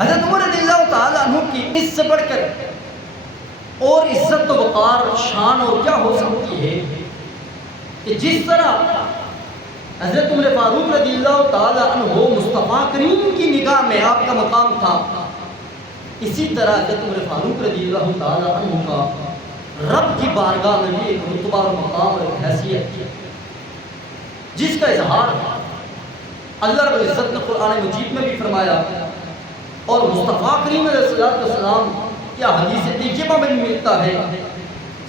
حضرت عمر رضی اللہ تعالیٰ عنہ کی اس سے بڑھ کر اور عزت و وقار شان اور کیا ہو سکتی ہے کہ جس طرح حضرت عمر فاروق رضی اللہ تعالیٰ عنہ مصطفیٰ کریم کی نگاہ میں آپ کا مقام تھا، اسی طرح حضرت عمر فاروق رضی اللہ تعالیٰ عنہ کا رب کی بارگاہ میں بھی ایک رتبہ اور مقام اور ایک حیثیت ہے، جس کا اظہار اللہ رب العزت نے قرآن مجید میں بھی فرمایا اور مصطفیٰ کریم علیہ السلام کیا حدیث طیبہ میں بھی ملتا ہے،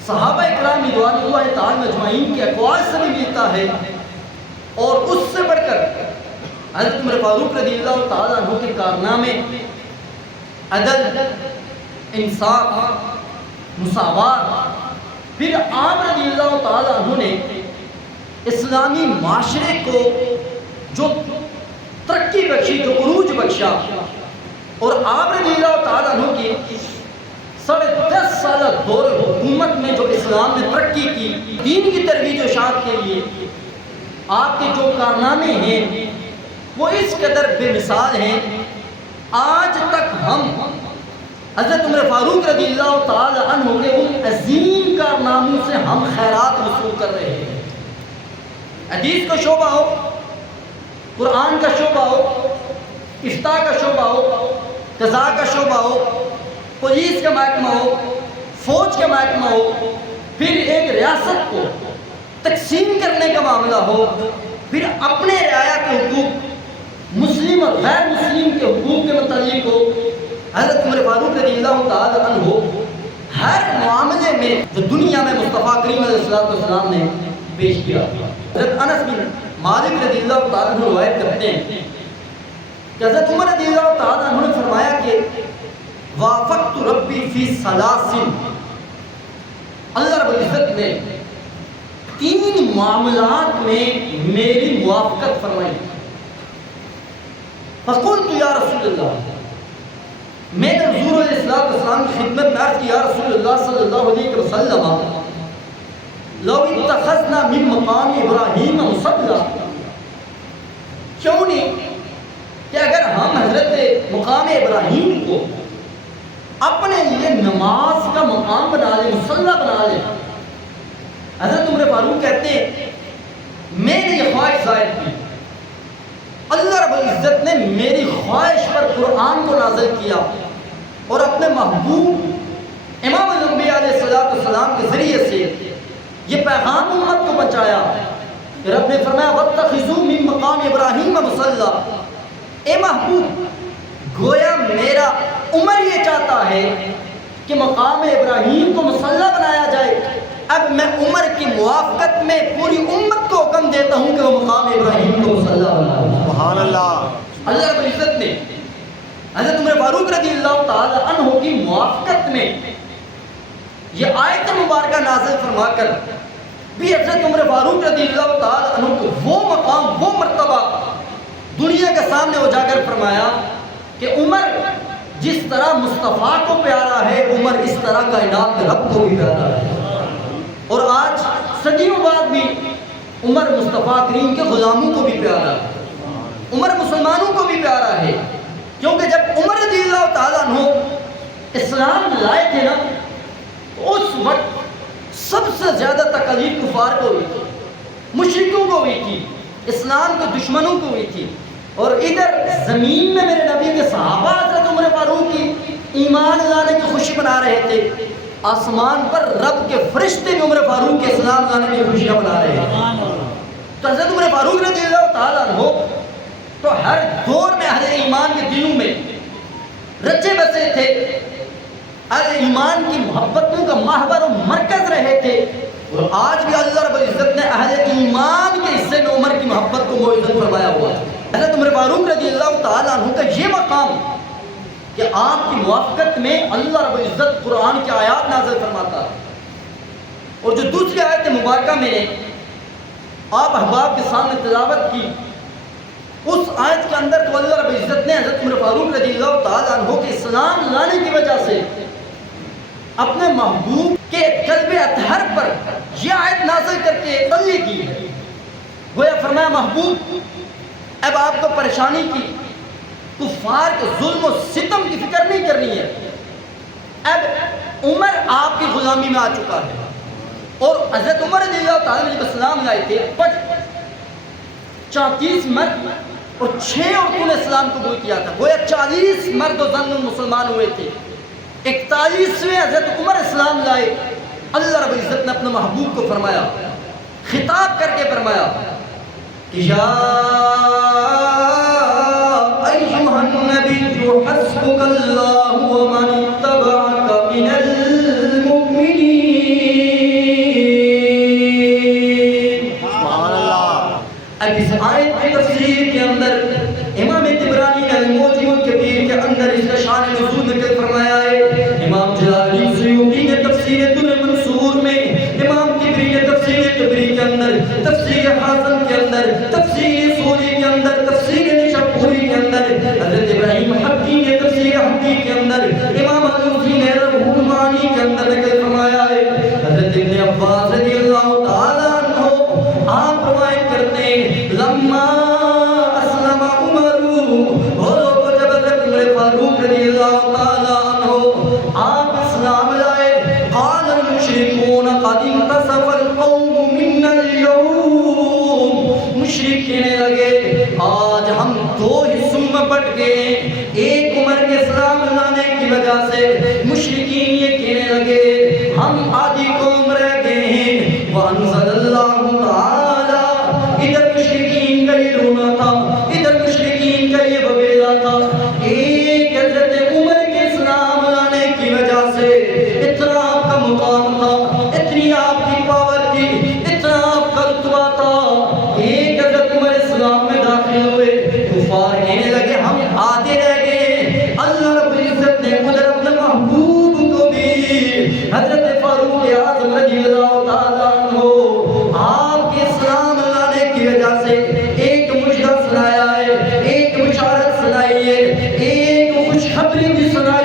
صحابہ اکرام رضوان اللہ تعالی اجمعین کے اقوال سے بھی ملتا ہے، اور اس سے بڑھ کر حضرت عمر فاروق رضی اللہ تعالیٰ عنہ کے کارنامے عدل، انصاف، مساوات، پھر آپ رضی اللہ تعالیٰ عنہ نے اسلامی معاشرے کو جو ترقی بخشی، جو عروج بخشا، اور آپ رضی اللہ تعالیٰ عنہ کی 10.5 سالہ دور حکومت میں جو اسلام نے ترقی کی، دین کی ترویج و اشاعت کے لیے آپ کے جو کارنامے ہیں وہ اس قدر بے مثال ہیں، آج تک ہم حضرت عمر فاروق رضی اللہ تعالیٰ عنہ کے ان عظیم کارناموں سے ہم خیرات وصول کر رہے ہیں۔ حدیث کا شعبہ ہو، قرآن کا شعبہ ہو، افتاء کا شعبہ ہو، قضاء کا شعبہ ہو، پولیس کا محکمہ ہو، فوج کا محکمہ ہو، پھر ایک ریاست کو تقسیم کرنے کا معاملہ ہو، پھر اپنے رعایا کے حقوق، مسلم اور غیر مسلم کے حقوق کے متعلق ہو، حضرت عمر فاروق رضی اللہ تعالیٰ عنہ ہر معاملے میں جو دنیا میں مصطفیٰ کریم علیہ السلام نے پیش کیا۔ حضرت انس بن مالک رضی اللہ تعالیٰ عنہ روایت کرتے ہیں کہ حضرت عمر رضی اللہ تعالیٰ عنہ نے فرمایا کہ وافقت ربی فی ثلاث، اللہ رب العزت نے 3 معاملات میں میری موافقت فرمائی۔ فقلت یا رسول اللہ، میں نے حضور علیہ السلام کی خدمت میں عرض کی، یا رسول اللہ صلی اللہ علیہ وسلم لو اتخذنا من مقام ابراہیم مصلی، کیوں نہیں کہ اگر ہم حضرت مقام ابراہیم کو اپنے لیے نماز کا مقام بنا لیں، مصلی بنا لیں۔ حضرت عمر فاروق کہتے ہیں میں نے یہ خواہش ظاہر کی، اللہ رب العزت نے میری خواہش پر قرآن کو نازل کیا اور اپنے محبوب امام الانبیاء علیہ السلام کے ذریعے سے یہ پیغام امت کو پہنچایا کہ رب نے فرمایا واتخذوا من مقام ابراہیم مصلی، اے محبوب گویا میرا عمر یہ چاہتا ہے کہ مقام ابراہیم کو مصلی بنایا جائے، اب میں عمر کی موافقت میں پوری امت کو حکم دیتا ہوں کہ وہ مقام ابراہیم کو مصلی بنائے۔ سبحان اللہ۔ اللہ رب العزت نے حضرت عمر فاروق رضی اللہ تعالی عنہ کی موافقت میں یہ آیت مبارکہ نازل فرما کر بھی حضرت عمر فاروق رضی اللہ تعالی عنہ کو وہ مقام، وہ مرتبہ دنیا کے سامنے اجاگر فرمایا کہ عمر جس طرح مصطفیٰ کو پیارا ہے، عمر اس طرح کائنات کے رب کو بھی پیارا ہے، اور آج صدیوں بعد بھی عمر مصطفیٰ کریم کے غلاموں کو بھی پیارا ہے، عمر مسلمانوں کو بھی پیارا ہے، کیونکہ جب عمر رضی اللہ تعالیٰ عنہ اسلام لائے تھے نا، اس وقت سب سے زیادہ تکلیف کفار کو ہوئی تھی، مشرکوں کو ہوئی تھی، اسلام کے دشمنوں کو ہوئی تھی، اور ادھر زمین میں میرے نبی کے صحابہ حضرت عمر فاروق کی ایمان لانے کی خوشی منا رہے تھے، آسمان پر رب کے فرشتے بھی عمر فاروق کے اسلام لانے کی خوشیاں منا رہے ہیں۔ تو حضرت عمر فاروق رضی اللہ تعالیٰ عنہ تو ہر دور میں اہل ایمان کے دلوں میں رچے بسے تھے، اہل ایمان کی محبتوں کا محور و مرکز رہے تھے، اور آج بھی اللہ رب العزت نے اہل ایمان کے حصے میں عمر کی محبت کو معزز فرمایا ہوا ہے۔ حضرت عمر فاروق رضی اللہ تعالیٰ عنہ کا یہ مقام کہ آپ کی موافقت میں اللہ رب العزت قرآن کی آیات نازل فرماتا ہے، اور جو دوسری آیت مبارکہ میں نے آپ احباب کے سامنے تلاوت کی، اس آیت کے اندر تو اللہ رب العزت نے حضرت عمر فاروق رضی اللہ تعالیٰ عنہ کے اسلام لانے کی وجہ سے اپنے محبوب کے قلب اطہر پر یہ آیت نازل کر کے تسلی کی ہے۔ گویا فرمایا محبوب اب آپ کو پریشانی کی کفار کے ظلم و ستم کی فکر نہیں کرنی ہے. اب عمر آپ کی غلامی میں آ چکا ہے اور حضرت عمر رضی اللہ تعالیٰ نے جب اسلام لائے تھے 34 مرد اور 6 عورتوں نے اسلام قبول کیا تھا. گویا 40 مرد و زن مسلمان ہوئے تھے. 41ویں حضرت عمر اسلام لائے. اللہ رب العزت نے اپنے محبوب کو فرمایا, خطاب کر کے فرمایا کہ یا ایھا النبی حسبک اللہ ومن اتبعک من المؤمنین. سبحان اللہ. اب اس آیت کی تفسیر کے اندر امام طبرانی نے المعجم الکبیر کے اندر اس کا شان نزول ذکر فرمایا ہے. امام جلال الدین سیوطی نے تفسیر در منصور میں, امام طبری نے تفسیر طبری کے اندر, تفسیر حاصل کے اندر, تفسیر سوری کے اندر, تفسیر نشاپوری کے اندر, حضرت ابراہیم حقی نے تفسیر حقی کے اندر, امام علوسی نے رحمانی کے اندر ذکر فرمایا ہے. حضرت ابن عباس رضی اللہ تعالیٰ عنہ آپ روایت کرتے ہیں لما اسلم عمر, اور جب حضرت عمر فاروق رضی اللہ تعالیٰ عنہ آپ اسلام لائے, قال المشركون قد انتصف القوم منا اليوم. مشرک کہنے لگے آج ہم 2 حصوں میں بٹ گئے. ایک عمر کے اسلام لانے کی وجہ سے مشرکین یہ کہنے لگے ہم آدھی قوم رہ گئے ہیں. وانزل اللہ تعالی, ادھر مشرکین کا یہ رونا تھا, ادھر مشرکین کا یہ وبیلا تھا. ایک حضرت عمر کے اسلام لانے کی وجہ سے اتنا آپ کا مقام تھا, اتنی آپ کی پاور تھی, اتنا آپ کا رتبہ تھا. ایک حضرت عمر اسلام میں داخل ہوئے, کفار کہنے لگے ہم آدھے رہ گئے. اللہ رب العزت نے ادھر اپنے محبوب کو بھی حضرت فاروق اعظم رضی اللہ تعالیٰ عنہ آپ کے اسلام لانے کی وجہ سے ایک مجدہ سنایا ہے, ایک بشارت سنائی ہے, ایک خوشخبری بھی سنائی